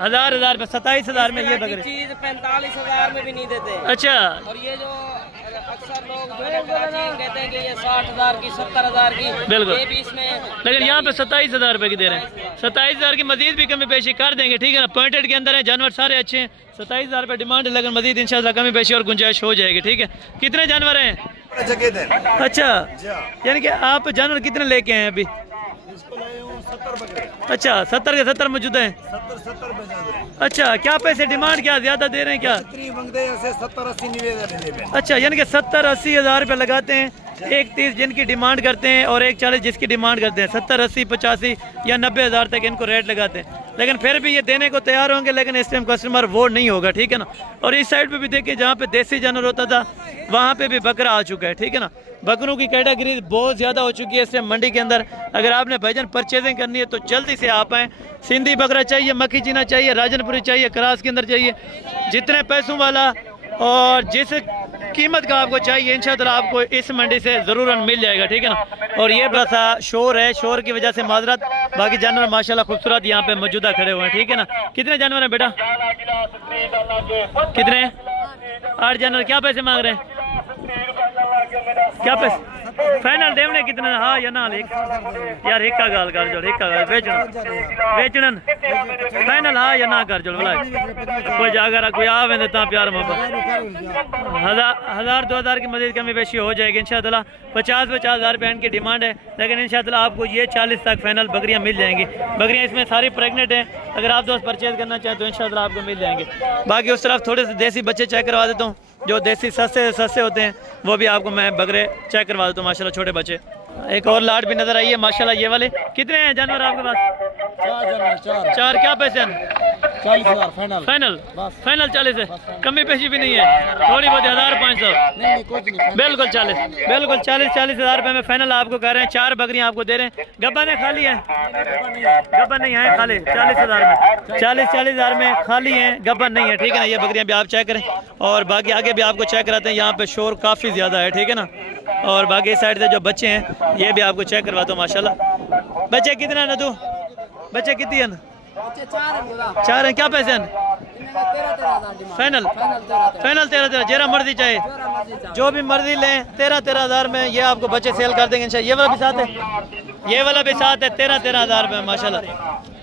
1000 पे 27,000 में ये बकरे। चीज 45,000 में भी नहीं देते। अच्छा। और ये जो अक्सर लोग जो है कराची कहते हैं कि ये 60,000 की 70,000 की, बिल्कुल। ये भी इसमें, लेकिन यहाँ पे 27,000 रुपए की दे रहे हैं। 27,000 की मजीद भी कमी पेशी कर देंगे, ठीक है ना। पॉइंटेड के अंदर है, जानवर सारे अच्छे हैं। 27,000 रुपए डिमांड है, लेकिन मजीद इंशाल्लाह कमी पेशी और गुंजाइश हो जाएगी, ठीक है। कितने जानवर हैं? अच्छा, यानी कि आप जानवर कितने लेके आए अभी? अच्छा 70 के 70 मौजूद हैं। 70 अच्छा, क्या पैसे डिमांड क्या ज़्यादा दे रहे हैं क्या? 70-80 अच्छा, यानी कि 70-80 हज़ार रुपये लगाते हैं। एक 30 जिनकी डिमांड करते हैं और एक 40 जिसकी डिमांड करते हैं। 70-80 85 या 90 हज़ार तक इनको रेट लगाते हैं, लेकिन फिर भी ये देने को तैयार होंगे, लेकिन इस टाइम कस्टमर वो नहीं होगा, ठीक है ना। और इस साइड पे भी देखिए जहाँ पे देसी जानवर होता था वहाँ पे भी बकरा आ चुका है, ठीक है ना। बकरों की कैटेगरी बहुत ज़्यादा हो चुकी है इस टाइम मंडी के अंदर। अगर आपने भाईजान परचेजिंग करनी है तो जल्दी से आप आएँ। सिंधी बकरा चाहिए, मक्खी चीना चाहिए, राजनपुरी चाहिए, क्रास के अंदर चाहिए, जितने पैसों वाला और जिस कीमत का आपको चाहिए इंशाअल्लाह आपको इस मंडी से ज़रूर मिल जाएगा, ठीक है ना। और ये बड़ा सा शोर है, शोर की वजह से माजरत। बाकी जानवर माशाल्लाह खूबसूरत यहाँ पे मौजूदा खड़े हुए हैं, ठीक है ना। कितने जानवर हैं बेटा? कितने? 8 जानवर। क्या पैसे मांग रहे हैं? क्या पैसे फाइनल देवने कितने? हाँ या ना? यार एक का गाल कर जो, एक का गाल बेचन फाइनल हाँ या ना कर जो भला। कोई जाकर कोई आवे देता प्यार मोहब्बत 1000-2000 की मजीद कमी पेशी हो जाएगी इंशाअल्लाह। 50-50 हज़ार रुपये इनकी डिमांड है, लेकिन इंशाअल्लाह आपको ये 40 तक फाइनल बकरियाँ मिल जाएंगी। बकरियाँ इसमें सारी प्रेगनेंट हैं, अगर आप दोस्त परचेज करना चाहें तो इंशाअल्लाह आपको मिल जाएंगे। बाकी उस तरफ थोड़े से देसी बच्चे चेक करवा देता हूँ, जो देसी सस्ते होते हैं वो भी आपको मैं बकरे चेक करवा देता हूँ माशाल्लाह, छोटे बच्चे। एक और लाट भी नजर आई है माशाल्लाह ये वाले। कितने हैं जानवर आपके पास? 4। क्या पैसे हैं? 40,000 फाइनल। फाइनल 40 है, कमी पेशी भी नहीं है, थोड़ी बहुत 1500। नहीं कुछ नहीं, बिल्कुल 40 हज़ार रुपये में फाइनल आपको कह रहे हैं। 4 बकरियां आपको दे रहे हैं। गब्बा ने खाली है? गब्बा नहीं है, खाली 40,000 में 40 हज़ार में खाली है, गब्बा नहीं है, ठीक है ना। ये बकरियां भी आप चेक करें और बाकी आगे भी आपको चेक कराते हैं। यहाँ पे शोर काफ़ी ज़्यादा है, ठीक है ना। और बाकी इस साइड से जो बच्चे हैं ये भी आपको चेक करवाता हूँ माशाल्लाह। बच्चे कितना ना? तू बच्चे कितनी है? 4 हैं। क्या पैसे हैं? फाइनल 13 जेरा मर्जी चाहे जो भी मर्जी लें 13 हज़ार में ये आपको बच्चे सेल कर देंगे इंशाल्लाह। ये वाला भी साथ है, ये वाला भी साथ है 13 हज़ार में माशाल्लाह।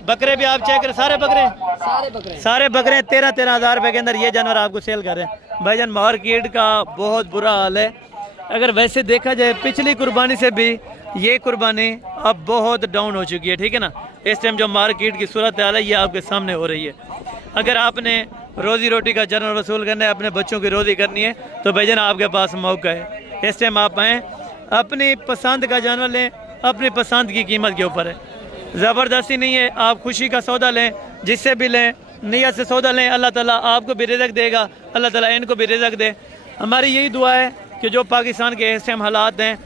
बकरे भी आप चेक करें, सारे बकरे 13 हज़ार रुपये के अंदर ये जानवर आपको सेल कर रहे हैं। भाईजान मार्केट का बहुत बुरा हाल है। अगर वैसे देखा जाए पिछली कुर्बानी से भी ये कुर्बानी अब बहुत डाउन हो चुकी है, ठीक है ना। इस टाइम जो मार्केट की सूरत हाल है ये आपके सामने हो रही है। अगर आपने रोज़ी रोटी का जनरल वसूल करना है, अपने बच्चों की रोज़ी करनी है तो भाईजान आपके पास मौका है। इस टाइम आप आएँ, अपनी पसंद का जानवर लें, अपनी पसंद की कीमत के ऊपर है, ज़बरदस्ती नहीं है। आप खुशी का सौदा लें, जिससे भी लें, नियत से सौदा लें, अल्लाह ताला आपको भी रिज़्क़ देगा, अल्लाह ताला इनको भी रिज़्क़ दे। हमारी यही दुआ है कि जो पाकिस्तान के इस टाइम हालात हैं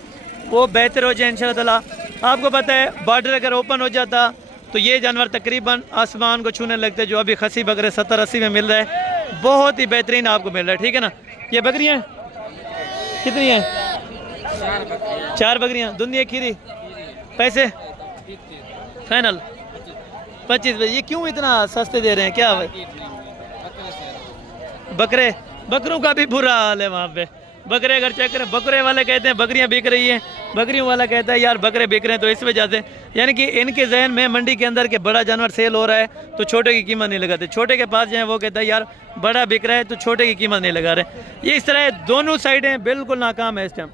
वो बेहतर हो जाए इंशाअल्लाह ताला। आपको पता है बॉर्डर अगर ओपन हो जाता तो ये जानवर तकरीबन आसमान को छूने लगते, जो अभी खसी बकरे 70-80 में मिल रहा है, बहुत ही बेहतरीन आपको मिल रहा है, ठीक है ना। ये बकरियाँ कितनी हैं? 4 बकरियाँ, दुनिया खीरी। पैसे फाइनल 25। ये क्यों इतना सस्ते दे रहे हैं, क्या बकरों का भी बुरा हाल है वहाँ पे। बकरे अगर चेक करें, बकरे वाले कहते हैं बकरियां बिक रही हैं, बकरियों वाला कहता है यार बकरे बिक रहे हैं, तो इस वजह से यानी कि इनके जहन में मंडी के अंदर के बड़ा जानवर सेल हो रहा है तो छोटे की कीमत नहीं लगाते, छोटे के पास जाए वो कहता है यार बड़ा बिक रहा है तो छोटे की कीमत नहीं लगा रहे। ये इस तरह दोनों साइडें बिल्कुल नाकाम है इस टाइम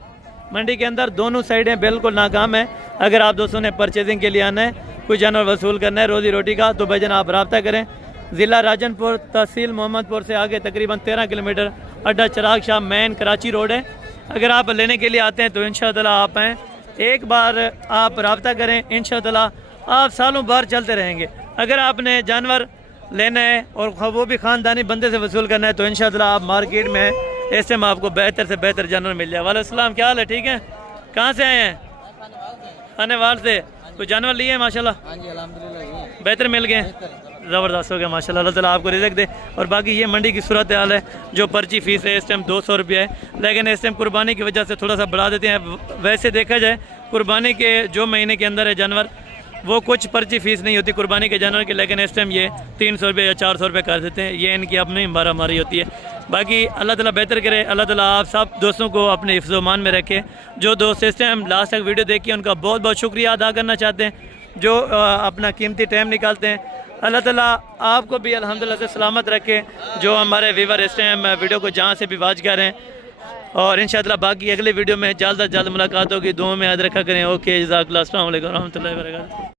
मंडी के अंदर, दोनों साइडें बिल्कुल नाकाम है। अगर आप दोस्तों ने परचेजिंग के लिए आना है, कोई जानवर वसूल करना है रोज़ी रोटी का, तो भाईजान आप रब्ता करें। ज़िला राजनपुर, तहसील मोहम्मदपुर से आगे तकरीबन 13 किलोमीटर, अड्डा चिराग शाह मेन कराची रोड है। अगर आप लेने के लिए आते हैं तो इंशाअल्लाह आप आएँ, एक बार आप रब्ता करें, इंशाअल्लाह आप सालों भर चलते रहेंगे। अगर आपने जानवर लेना है और वो भी ख़ानदानी बंदे से वसूल करना है तो इंशाअल्लाह आप मार्केट में ऐसे में आपको बेहतर से बेहतर जानवर मिल जाए। वालेकुम सलाम, क्या हाल है? ठीक है, कहाँ से आए हैं? खानेवाल से। कोई जानवर लिए हैं माशाल्लाह? हाँ जी अल्हम्दुलिल्लाह बेहतर मिल गए, ज़बरदस्त हो गया माशाल्लाह। अल्लाह ताला आपको रिज़्क़ दे। और बाकी ये मंडी की सूरत हाल है, जो पर्ची फ़ीस है इस टाइम 200 रुपये है, लेकिन इस टाइम कुर्बानी की वजह से थोड़ा सा बढ़ा देते हैं। वैसे देखा जाए कुर्बानी के जो महीने के अंदर है जानवर, वो कुछ पर्ची फ़ीस नहीं होती कुर्बानी के जानवर की, लेकिन इस टाइम ये 300 रुपये या 400 रुपये कर देते हैं। ये इनकी अपनी मारामारी होती है। बाकी अल्लाह ताला बेहतर करे, अल्लाह ताला आप सब दोस्तों को अपने हिफ्ज़-ओ-मान में रखे। जो दोस्त इस टाइम लास्ट तक वीडियो देखिए उनका बहुत बहुत शुक्रिया अदा करना चाहते हैं, जो अपना कीमती टाइम निकालते हैं। अल्लाह ताला आपको भी अल्हम्दुलिल्लाह से सलामत रखे, जो हमारे व्यूवर इस टाइम वीडियो को जहाँ से भी वाच कर रहे हैं। और इंशाअल्लाह बाकी अगले वीडियो में जल्द से जल्द मुलाकात होगी। दुआ में याद रखा करें। ओके, जज़ाकल्लाह, अस्सलाम वालेकुम रहमतुल्लाहि व बरकातहू।